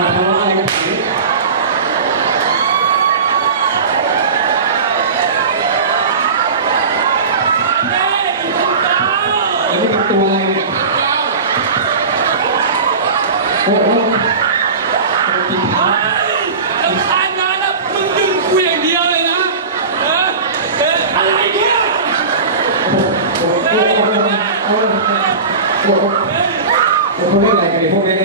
มาทำอะไรกันนี่เป็นตัวอะไรเนี่ยโอ้โหกินขาวลำคาญงานนมึงดึงกูอย่างเดียวเลยนะเออเอะไรเนี่ยโอ้โหโอ้โหโอ้โหโอ้โหพวกนี้อะไรกันพวกนี้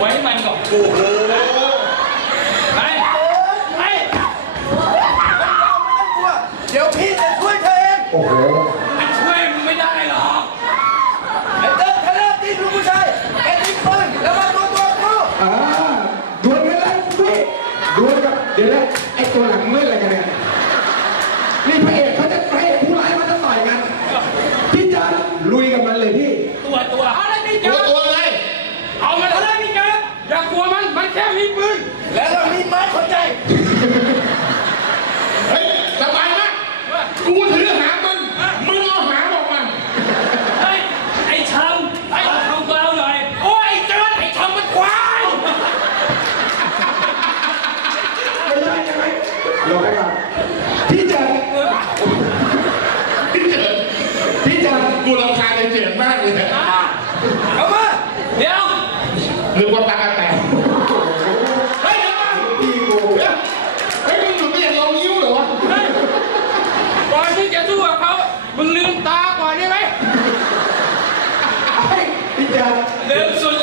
ไว้มันก่อน ถูเลย ตาก่อนได้ไหมไอ้พี่จ๊ค หนึ่งศูน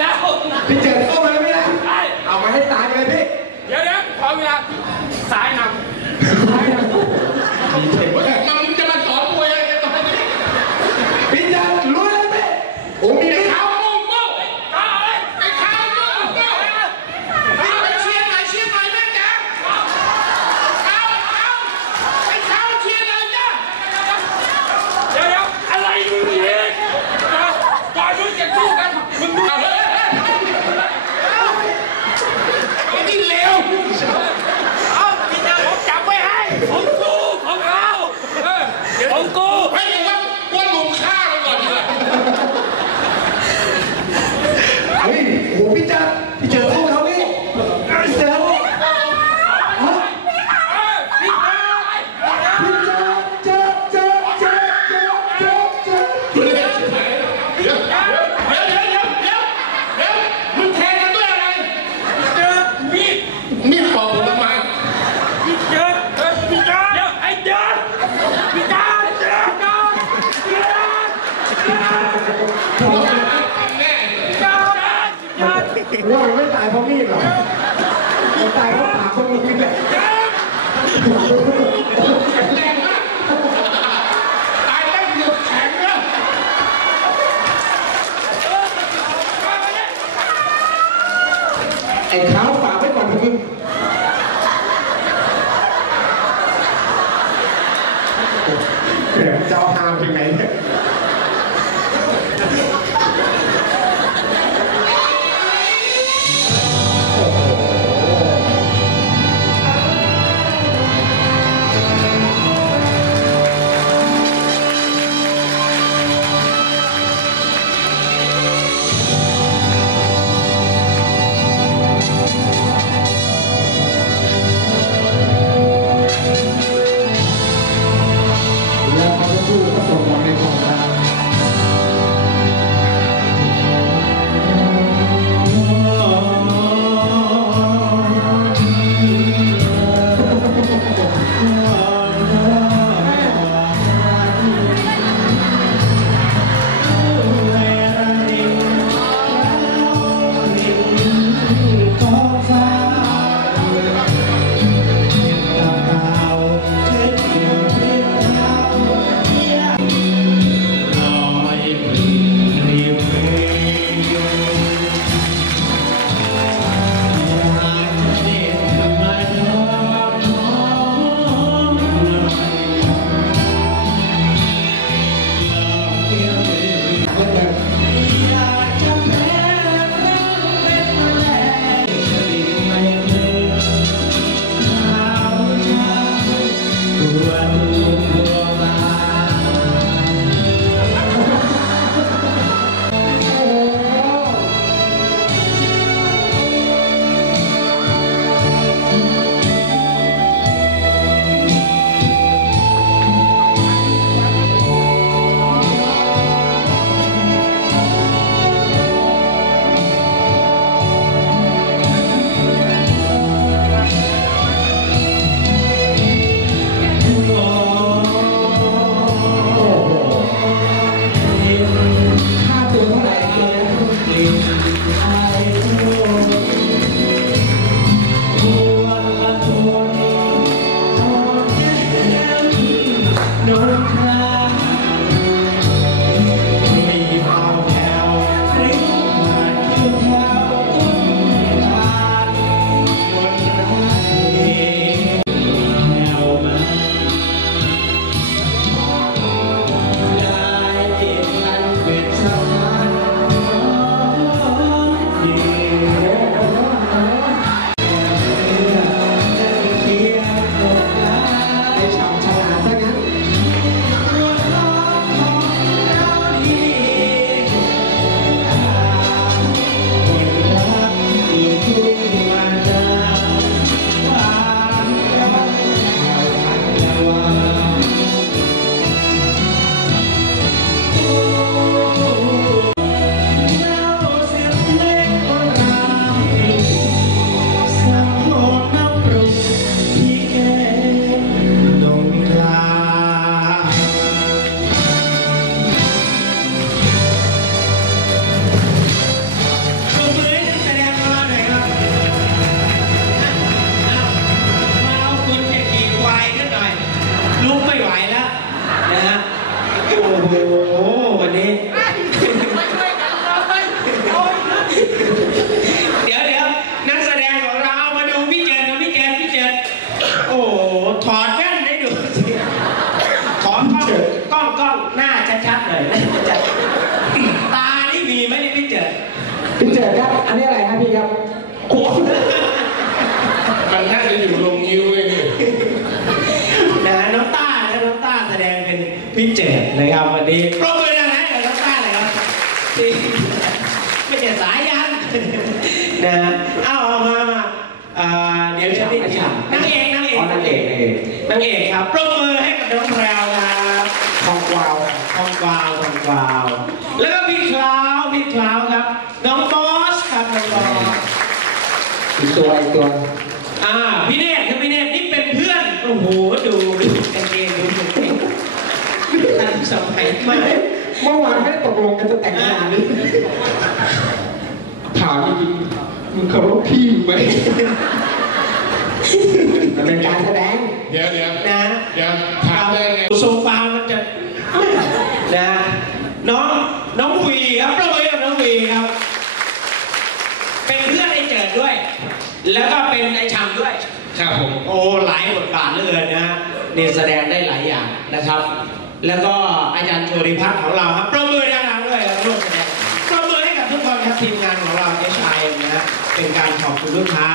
พี่ครับโอ้โหมันน่าจะอยู่ลงยิ้วเองนะฮะน้องต้านะน้องต้าแสดงเป็นพี่เจนนะครับวันนี้ปรบมือดังๆกับน้องต้าเลยครับที่ไม่ใช่สายยันนะฮะเอาเอามามาอ่าเดี๋ยวจะได้นางเอกนางเอกอ๋อนางเอกนางเอกนางเอกครับปรบมือให้กับน้องแพรวครับ ทองกวาว ทองกวาวทองกวาว แล้วก็พี่คลาวพี่คลาวครับ น้องบอสครับน้องบอส อีก ตัวอีกตัวอ่าพี่เนตรครับพี่เนตรนี่เป็นเพื่อนโอ้โหดูดูกางเกงดูกางเกงทันสมัยมากเมื่อวานไม่ได้ตกลงกันจะแต่งงานนี้ถามจริงๆมึงเคารพพี่ไหมมันเป็นการแสดงเดี๋ยวเดี๋ยวนะเดี๋ยวถามได้ไงโซฟามันจะนะน้องน้องวีครับปรบมือกับน้องวีครับ เป็นเพื่อนไอ้เจิดด้วย แล้วก็เป็นไอ้ชำด้วย ครับผม โอ้หลายบทบาทเหลือเกินนะฮะนี่แสดงได้หลายอย่างนะครับ แล้วก็อาจารย์โชริพัฒน์ของเราครับปรบมือดังๆด้วยครับร่วมแสดงปรบมือให้กับทุกคนครับทีมงานของเรา HIM นะฮะเป็นการขอบคุณลูกค้า